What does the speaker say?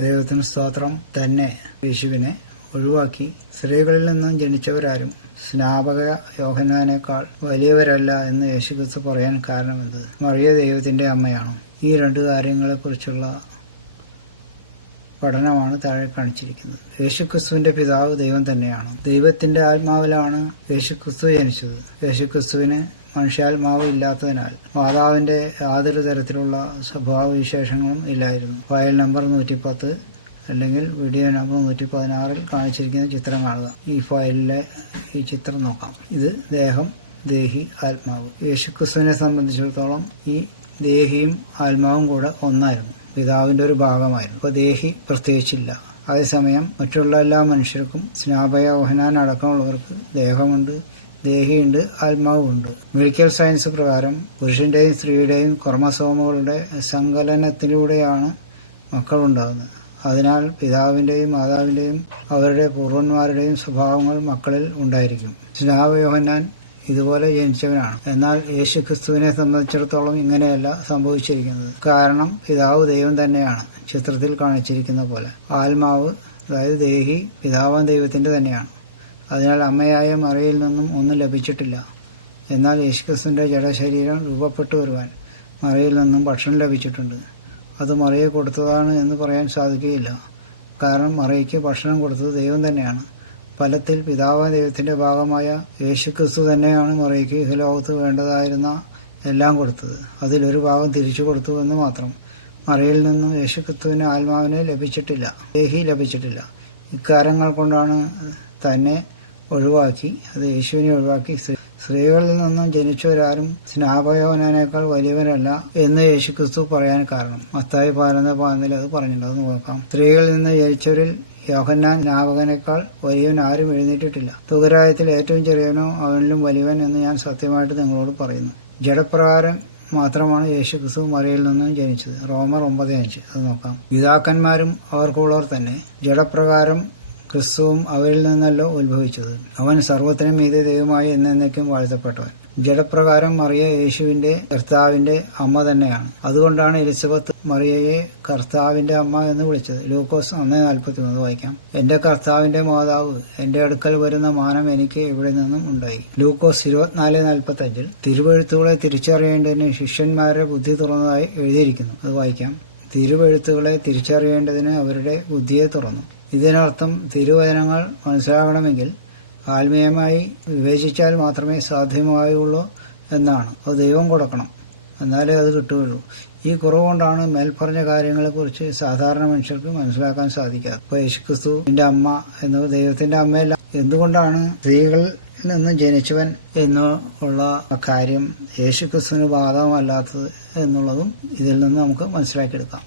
ദൈവത്തിന് സ്തോത്രം. തന്നെ യേശുവിനെ ഒഴിവാക്കി സ്ത്രീകളിൽ നിന്നും ജനിച്ചവരാരും സ്നാപക യോഹന്നാനേക്കാൾ വലിയവരല്ല എന്ന് യേശുക്രിസ്തു പറയാൻ കാരണമെന്ത്? മറിയ ദൈവത്തിന്റെ അമ്മയാണോ? ഈ രണ്ട് കാര്യങ്ങളെക്കുറിച്ചുള്ള പഠനമാണ് താഴെ കാണിച്ചിരിക്കുന്നത്. യേശുക്രിസ്തുവിന്റെ പിതാവ് ദൈവം തന്നെയാണ്. ദൈവത്തിന്റെ ആത്മാവിലാണ് യേശുക്രിസ്തു ജനിച്ചത്. യേശുക്രിസ്തുവിന് മനുഷ്യാത്മാവ് ഇല്ലാത്തതിനാൽ മാതാവിന്റെ യാതൊരു തരത്തിലുള്ള സ്വഭാവവിശേഷങ്ങളും ഇല്ലായിരുന്നു. ഫയൽ നമ്പർ 110 അല്ലെങ്കിൽ വീഡിയോ നമ്പർ 116 കാണിച്ചിരിക്കുന്ന ചിത്രം കാണുക. ഈ ഫയലിലെ ഈ ചിത്രം നോക്കാം. ഇത് ദേഹം, ദേഹി, ആത്മാവ്. യേശുക്രിസ്തുവിനെ സംബന്ധിച്ചിടത്തോളം ഈ ദേഹിയും ആത്മാവും കൂടെ ഒന്നായിരുന്നു, പിതാവിന്റെ ഒരു ഭാഗമായിരുന്നു. അപ്പോൾ ദേഹി പ്രത്യേകിച്ചില്ല. അതേസമയം മറ്റുള്ള എല്ലാ മനുഷ്യർക്കും സ്നാപക യോഹന്നാൻ അടക്കമുള്ളവർക്ക് ദേഹമുണ്ട്, ദേഹിയുണ്ട്, ആത്മാവുമുണ്ട്. മെഡിക്കൽ സയൻസ് പ്രകാരം പുരുഷന്റെയും സ്ത്രീയുടെയും ക്രോമസോമുകളുടെ സങ്കലനത്തിലൂടെയാണ് മക്കളുണ്ടാകുന്നത്. അതിനാൽ പിതാവിന്റെയും മാതാവിന്റെയും അവരുടെ പൂർവന്മാരുടെയും സ്വഭാവങ്ങൾ മക്കളിൽ ഉണ്ടായിരിക്കും. സ്നാപക യോഹന്നാൻ ഇതുപോലെ ജനിച്ചവനാണ്. എന്നാൽ യേശുക്രിസ്തുവിനെ സംബന്ധിച്ചിടത്തോളം ഇങ്ങനെയല്ല സംഭവിച്ചിരിക്കുന്നത്. കാരണം പിതാവ് ദൈവം തന്നെയാണ്, ചിത്രത്തിൽ കാണിച്ചിരിക്കുന്ന പോലെ. ആത്മാവ്, അതായത് ദേഹി, പിതാവാൻ ദൈവത്തിന്റെ തന്നെയാണ്. അതിനാൽ അമ്മയായ മറിയയിൽ നിന്നും ഒന്നും ലഭിച്ചിട്ടില്ല. എന്നാൽ യേശുക്രിസ്തുവിന്റെ ജഡശരീരം രൂപപ്പെട്ടു വരുവാൻ മറിയയിൽ നിന്നും ഭക്ഷണം ലഭിച്ചിട്ടുണ്ട്. അത് മറിയെ കൊടുത്തതാണ് എന്ന് പറയാൻ സാധിക്കുകയില്ല. കാരണം മറിയയ്ക്ക് ഭക്ഷണം കൊടുത്തത് ദൈവം തന്നെയാണ്. ഫലത്തിൽ പിതാവായ ദൈവത്തിന്റെ ഭാഗമായ യേശുക്രിസ്തു തന്നെയാണ് മറിയയ്ക്ക് ഇഹലോകത്ത് വേണ്ടതായിരുന്ന എല്ലാം കൊടുത്തത്. അതിലൊരു ഭാഗം തിരിച്ചു കൊടുത്തു എന്ന് മാത്രം. മറിയയിൽ നിന്നും യേശുക്രിസ്തുവിന് ആത്മാവിനെ ലഭിച്ചിട്ടില്ല, ദേഹി ലഭിച്ചിട്ടില്ല. ഇക്കാര്യങ്ങൾ കൊണ്ടാണ് തന്നെ ഒഴിവാക്കി, അത് യേശുവിനെ ഒഴിവാക്കി സ്ത്രീകളിൽ നിന്നും ജനിച്ചവരാരും സ്നാപക യോഹന്നാനേക്കാൾ വലിയവരല്ല എന്ന് യേശുക്രിസ്തു പറയാൻ കാരണം. മത്തായി 11:11 അത് പറഞ്ഞിട്ടുണ്ട്. അത് നോക്കാം. സ്ത്രീകളിൽ നിന്ന് ജനിച്ചവരിൽ യോഹന്നാൻ സ്നാപകനേക്കാൾ വലിയവൻ ആരും എഴുന്നേറ്റിട്ടില്ല. തുകരായത്തിൽ ഏറ്റവും ചെറിയവനോ അവനിലും വലിയവൻ എന്ന് ഞാൻ സത്യമായിട്ട് നിങ്ങളോട് പറയുന്നു. ജഡപ്രകാരം മാത്രമാണ് യേശുക്രിസ്തു മറിയയിൽ നിന്നും ജനിച്ചത്. റോമർ 9:5 അത് നോക്കാം. പിതാക്കന്മാരും അവർക്കുള്ളവർ തന്നെ. ജഡപ്രകാരം ക്രിസ്തുവും അവരിൽ നിന്നല്ലോ ഉത്ഭവിച്ചത്. അവൻ സർവ്വത്തിനും മീതെ ദൈവമായി എന്നേക്കും വാഴ്ത്തപ്പെട്ടവൻ. ജഡപ്രകാരം മറിയ യേശുവിന്റെ കർത്താവിന്റെ അമ്മ തന്നെയാണ്. അതുകൊണ്ടാണ് എലിസബത്ത് മറിയയെ കർത്താവിന്റെ അമ്മ എന്ന് വിളിച്ചത്. ലൂക്കോസ് 1:43 വായിക്കാം. എന്റെ കർത്താവിന്റെ മാതാവ്, എന്റെ അടുക്കൽ വരുന്ന മാനം എനിക്ക് ഇവിടെ നിന്നും ഉണ്ടായി. ലൂക്കോസ് 24:45 തിരുവെഴുത്തുകളെ തിരിച്ചറിയേണ്ടതിന് ശിഷ്യന്മാരുടെ ബുദ്ധി തുറന്നതായി എഴുതിയിരിക്കുന്നു. അത് വായിക്കാം. തിരുവെഴുത്തുകളെ തിരിച്ചറിയേണ്ടതിന് അവരുടെ ബുദ്ധിയെ തുറന്നു. ഇതിനർത്ഥം തിരുവചനങ്ങൾ മനസ്സിലാകണമെങ്കിൽ ആത്മീയമായി വിവേചിച്ചാൽ മാത്രമേ സാധ്യമായുള്ളൂ എന്നാണ്. അത് ദൈവം കൊടുക്കണം, എന്നാലേ അത് കിട്ടുകയുള്ളൂ. ഈ കുറവുകൊണ്ടാണ് മേൽപ്പറഞ്ഞ കാര്യങ്ങളെക്കുറിച്ച് സാധാരണ മനുഷ്യർക്ക് മനസ്സിലാക്കാൻ സാധിക്കാത്തത്. ഇപ്പോൾ യേശുക്രിസ്തുവിന്റെ അമ്മ എന്നത് ദൈവത്തിന്റെ അമ്മയല്ല. എന്തുകൊണ്ടാണ് സ്ത്രീകളിൽ നിന്ന് ജനിച്ചവൻ എന്നുള്ള കാര്യം യേശുക്രിസ്തുവിന് ബാധകമല്ലാത്തത് എന്നുള്ളതും ഇതിൽ നിന്ന് നമുക്ക് മനസ്സിലാക്കിയെടുക്കാം.